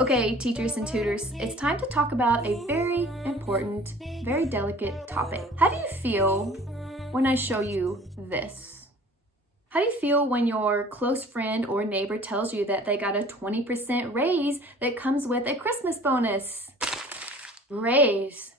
Okay, teachers and tutors, it's time to talk about a very important, very delicate topic. How do you feel when I show you this? How do you feel when your close friend or neighbor tells you that they got a 20% raise that comes with a Christmas bonus? Raise.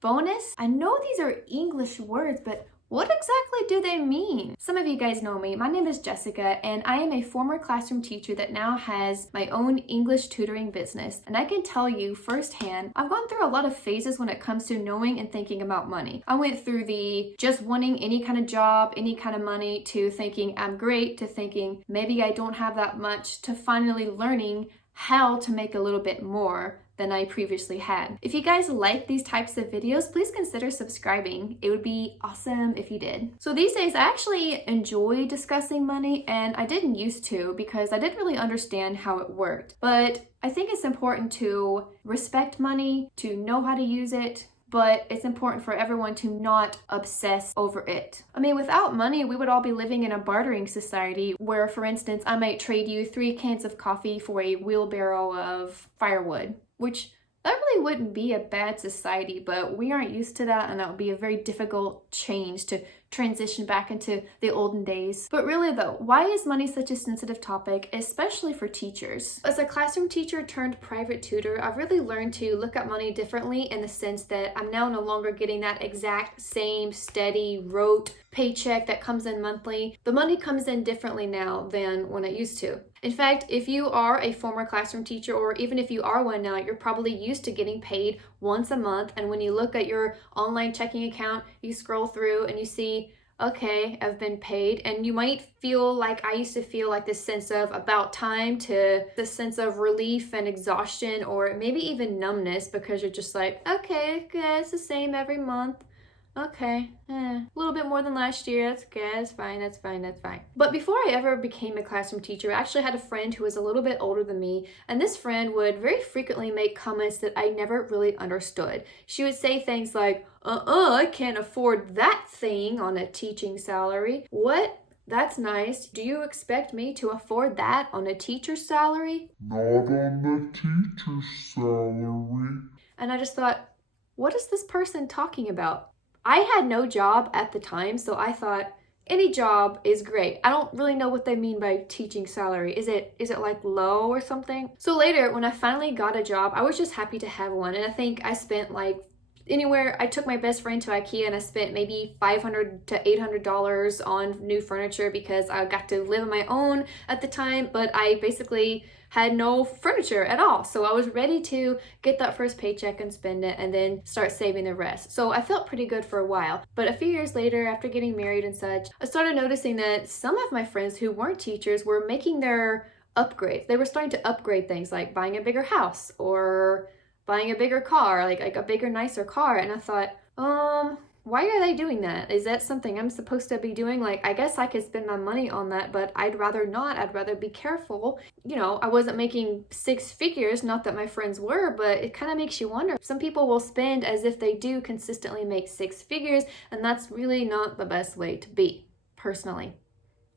Bonus? I know these are English words, but what exactly do they mean? Some of you guys know me. My name is Jessica, and I am a former classroom teacher that now has my own English tutoring business. And I can tell you firsthand, I've gone through a lot of phases when it comes to knowing and thinking about money. I went through the just wanting any kind of job, any kind of money, to thinking I'm great, to thinking maybe I don't have that much, to finally learning how to make a little bit more than I previously had. If you guys like these types of videos, please consider subscribing. It would be awesome if you did. So these days I actually enjoy discussing money, and I didn't used to because I didn't really understand how it worked. But I think it's important to respect money, to know how to use it, but it's important for everyone to not obsess over it. I mean, without money, we would all be living in a bartering society where, for instance, I might trade you 3 cans of coffee for a wheelbarrow of firewood, which that really wouldn't be a bad society, but we aren't used to that, and that would be a very difficult change to transition back into the olden days. But really though, why is money such a sensitive topic, especially for teachers? As a classroom teacher turned private tutor, I've really learned to look at money differently in the sense that I'm now no longer getting that exact same steady rote paycheck that comes in monthly. The money comes in differently now than when it used to. In fact, if you are a former classroom teacher, or even if you are one now, you're probably used to getting paid once a month. And when you look at your online checking account, you scroll through and you see, okay, I've been paid. And you might feel like I used to feel, like this sense of about time, to this sense of relief and exhaustion, or maybe even numbness, because you're just like, okay, it's the same every month. Okay, a little bit more than last year. That's okay. That's fine. But before I ever became a classroom teacher, I actually had a friend who was a little bit older than me, and this friend would very frequently make comments that I never really understood. She would say things like, I can't afford that thing on a teaching salary. What? That's nice. Do you expect me to afford that on a teacher's salary? Not on the teacher's salary. And I just thought, what is this person talking about? I had no job at the time, so I thought any job is great. I don't really know what they mean by teaching salary. Is it like low or something? So later, when I finally got a job, I was just happy to have one. And I think I spent I took my best friend to IKEA and I spent maybe $500 to $800 on new furniture because I got to live on my own at the time, but I basically had no furniture at all. So I was ready to get that first paycheck and spend it and then start saving the rest. So I felt pretty good for a while. But a few years later, after getting married and such, I started noticing that some of my friends who weren't teachers were making their upgrades. They were starting to upgrade things like buying a bigger house or buying a bigger car, like a bigger, nicer car. And I thought, why are they doing that? Is that something I'm supposed to be doing? Like, I guess I could spend my money on that, but I'd rather not. I'd rather be careful. You know, I wasn't making 6 figures, not that my friends were, but it kind of makes you wonder. Some people will spend as if they do consistently make 6 figures, and that's really not the best way to be, personally.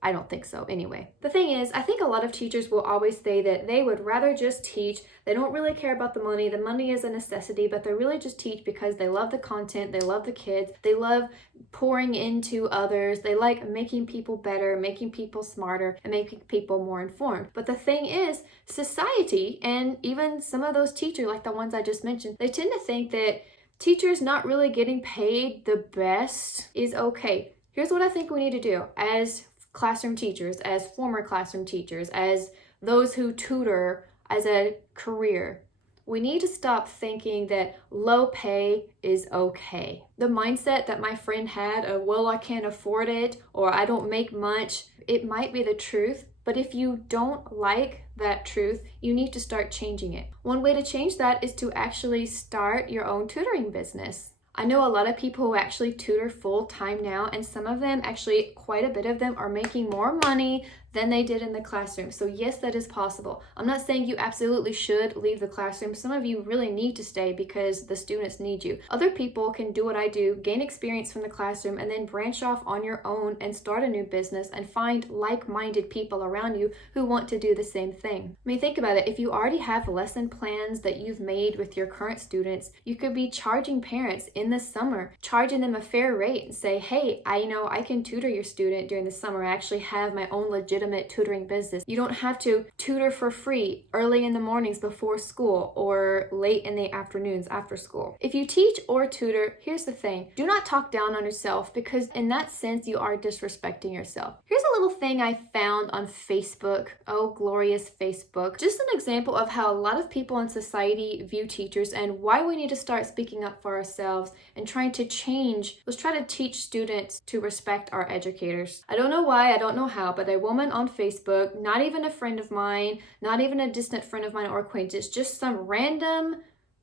I don't think so anyway. The thing is, I think a lot of teachers will always say that they would rather just teach. They don't really care about the money. The money is a necessity, but they really just teach because they love the content, they love the kids, they love pouring into others, they like making people better, making people smarter, and making people more informed. But the thing is, society, and even some of those teachers, like the ones I just mentioned, they tend to think that teachers not really getting paid the best is okay. Here's what I think we need to do as classroom teachers, as former classroom teachers, as those who tutor as a career. We need to stop thinking that low pay is okay. The mindset that my friend had of, well, I can't afford it, or I don't make much, it might be the truth, but if you don't like that truth, you need to start changing it. One way to change that is to actually start your own tutoring business. I know a lot of people who actually tutor full time now, and some of them, actually quite a bit of them, are making more money than they did in the classroom. So yes, that is possible. I'm not saying you absolutely should leave the classroom. Some of you really need to stay because the students need you. Other people can do what I do, gain experience from the classroom, and then branch off on your own and start a new business and find like-minded people around you who want to do the same thing. I mean, think about it. If you already have lesson plans that you've made with your current students, you could be charging parents in the summer, charging them a fair rate and say, hey, I know I can tutor your student during the summer. I actually have my own legitimate tutoring business. You don't have to tutor for free early in the mornings before school or late in the afternoons after school. If you teach or tutor, here's the thing. Do not talk down on yourself, because in that sense, you are disrespecting yourself. Here's a little thing I found on Facebook. Oh, glorious Facebook. Just an example of how a lot of people in society view teachers and why we need to start speaking up for ourselves and trying to change. Let's try to teach students to respect our educators. I don't know why, I don't know how, but a woman on Facebook, not even a friend of mine, not even a distant friend of mine or acquaintance, just some random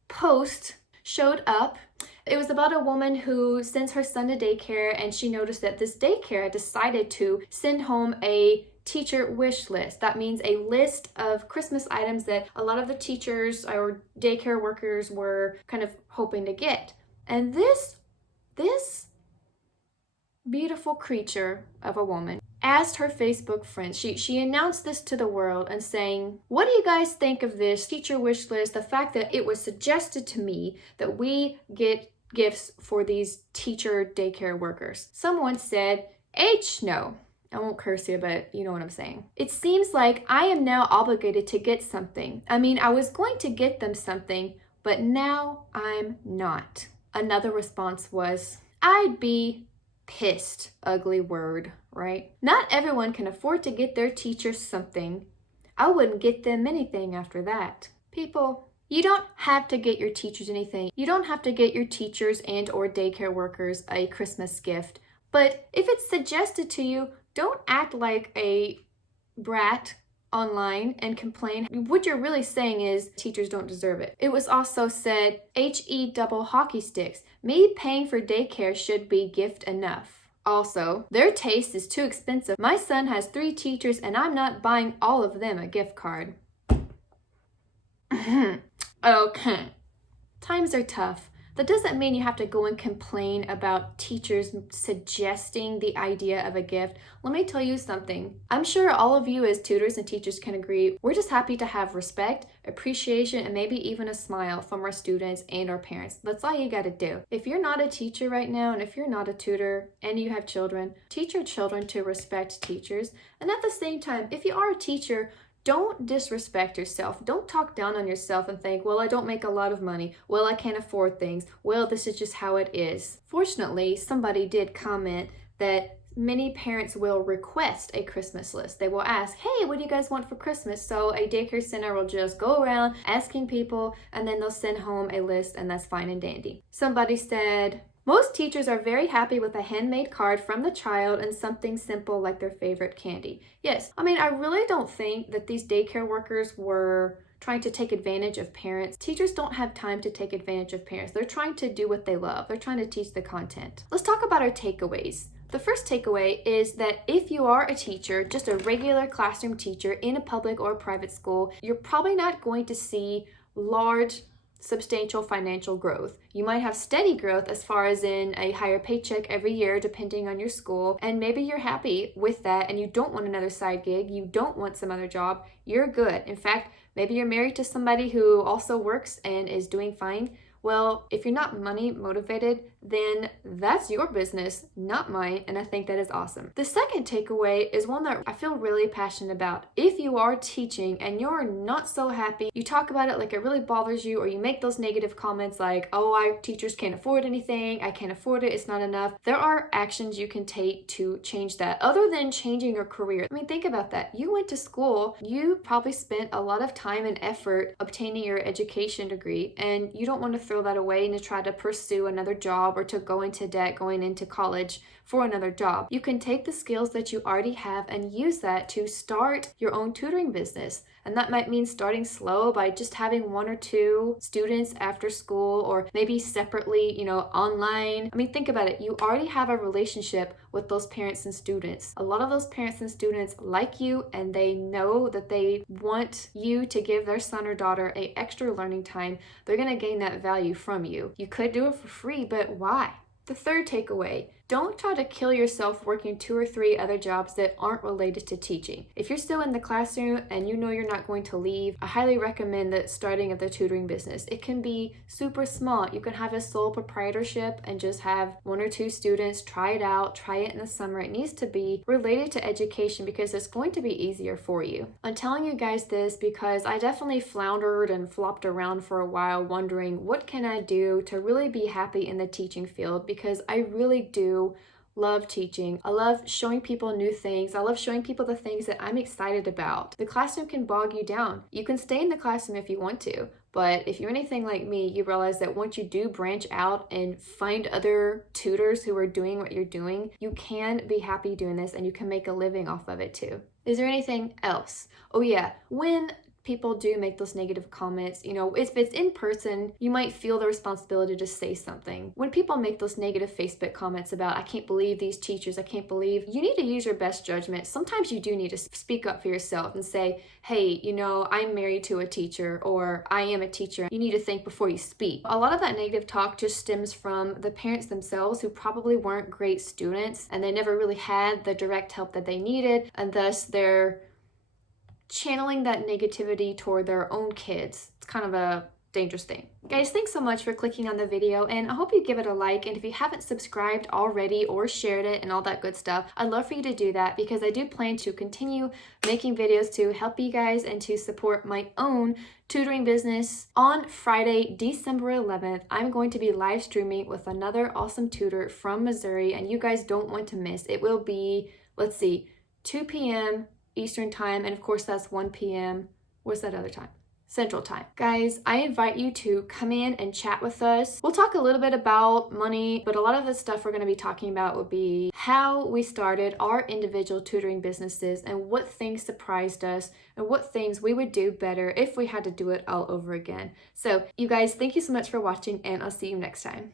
post showed up. It was about a woman who sends her son to daycare, and she noticed that this daycare had decided to send home a teacher wish list. That means a list of Christmas items that a lot of the teachers or daycare workers were kind of hoping to get. And this beautiful creature of a woman asked her Facebook friends, she announced this to the world and saying, what do you guys think of this teacher wish list? The fact that it was suggested to me that we get gifts for these teacher daycare workers. Someone said, H no. I won't curse here, but you know what I'm saying. It seems like I am now obligated to get something. I mean, I was going to get them something, but now I'm not. Another response was, I'd be pissed. Ugly word, right? Not everyone can afford to get their teachers something. I wouldn't get them anything after that. People, you don't have to get your teachers anything. You don't have to get your teachers and or daycare workers a Christmas gift. But if it's suggested to you, don't act like a brat online and complain. What you're really saying is teachers don't deserve it. It was also said, HE double hockey sticks. Me paying for daycare should be gift enough. Also, their taste is too expensive. My son has 3 teachers and I'm not buying all of them a gift card. Okay. Times are tough. That doesn't mean you have to go and complain about teachers suggesting the idea of a gift. Let me tell you something. I'm sure all of you as tutors and teachers can agree, we're just happy to have respect, appreciation, and maybe even a smile from our students and our parents. That's all you gotta do. If you're not a teacher right now, and if you're not a tutor and you have children, teach your children to respect teachers. And at the same time, if you are a teacher, don't disrespect yourself. Don't talk down on yourself and think, well, I don't make a lot of money. Well, I can't afford things. Well, this is just how it is. Fortunately, somebody did comment that many parents will request a Christmas list. They will ask, hey, what do you guys want for Christmas? So a daycare center will just go around asking people, and then they'll send home a list, and that's fine and dandy. Somebody said, most teachers are very happy with a handmade card from the child and something simple like their favorite candy. Yes, I mean, I really don't think that these daycare workers were trying to take advantage of parents. Teachers don't have time to take advantage of parents. They're trying to do what they love. They're trying to teach the content. Let's talk about our takeaways. The first takeaway is that if you are a teacher, just a regular classroom teacher in a public or private school, you're probably not going to see large substantial financial growth. You might have steady growth as far as in a higher paycheck every year depending on your school, and maybe you're happy with that and you don't want another side gig, you don't want some other job, you're good. In fact, maybe you're married to somebody who also works and is doing fine. Well, if you're not money motivated, then that's your business, not mine, and I think that is awesome. The second takeaway is one that I feel really passionate about. If you are teaching and you're not so happy, you talk about it like it really bothers you, or you make those negative comments like, oh, teachers can't afford anything, I can't afford it, it's not enough. There are actions you can take to change that, other than changing your career. I mean, think about that. You went to school, you probably spent a lot of time and effort obtaining your education degree, and you don't want to throw that away and to try to pursue another job job or to go into debt going into college for another job. You can take the skills that you already have and use that to start your own tutoring business. And that might mean starting slow by just having 1 or 2 students after school, or maybe separately, online. I mean, think about it. You already have a relationship with those parents and students. A lot of those parents and students like you, and they know that they want you to give their son or daughter an extra learning time. They're going to gain that value from you. You could do it for free, but why? The third takeaway, don't try to kill yourself working 2 or 3 other jobs that aren't related to teaching. If you're still in the classroom and you know you're not going to leave, I highly recommend the starting of the tutoring business. It can be super small. You can have a sole proprietorship and just have 1 or 2 students, try it out, try it in the summer. It needs to be related to education because it's going to be easier for you. I'm telling you guys this because I definitely floundered and flopped around for a while wondering what can I do to really be happy in the teaching field, because I really do love teaching. I love showing people new things. I love showing people the things that I'm excited about. The classroom can bog you down. You can stay in the classroom if you want to, but if you're anything like me, you realize that once you do branch out and find other tutors who are doing what you're doing, you can be happy doing this and you can make a living off of it too. Is there anything else? Oh yeah, when people do make those negative comments, if it's in person, you might feel the responsibility to say something. When people make those negative Facebook comments about, I can't believe these teachers, I can't believe, you need to use your best judgment. Sometimes you do need to speak up for yourself and say, hey, I'm married to a teacher, or I am a teacher. You need to think before you speak. A lot of that negative talk just stems from the parents themselves, who probably weren't great students and they never really had the direct help that they needed, and thus they're channeling that negativity toward their own kids. It's kind of a dangerous thing. Guys, thanks so much for clicking on the video, and I hope you give it a like, and if you haven't subscribed already or shared it and all that good stuff, I'd love for you to do that, because I do plan to continue making videos to help you guys and to support my own tutoring business. On Friday, December 11th, I'm going to be live streaming with another awesome tutor from Missouri, and you guys don't want to miss. It will be, 2 p.m. Eastern time, and of course that's 1 p.m. What's that other time? Central time. Guys, I invite you to come in and chat with us. We'll talk a little bit about money, but a lot of the stuff we're going to be talking about would be how we started our individual tutoring businesses and what things surprised us and what things we would do better if we had to do it all over again. So, you guys, thank you so much for watching, and I'll see you next time.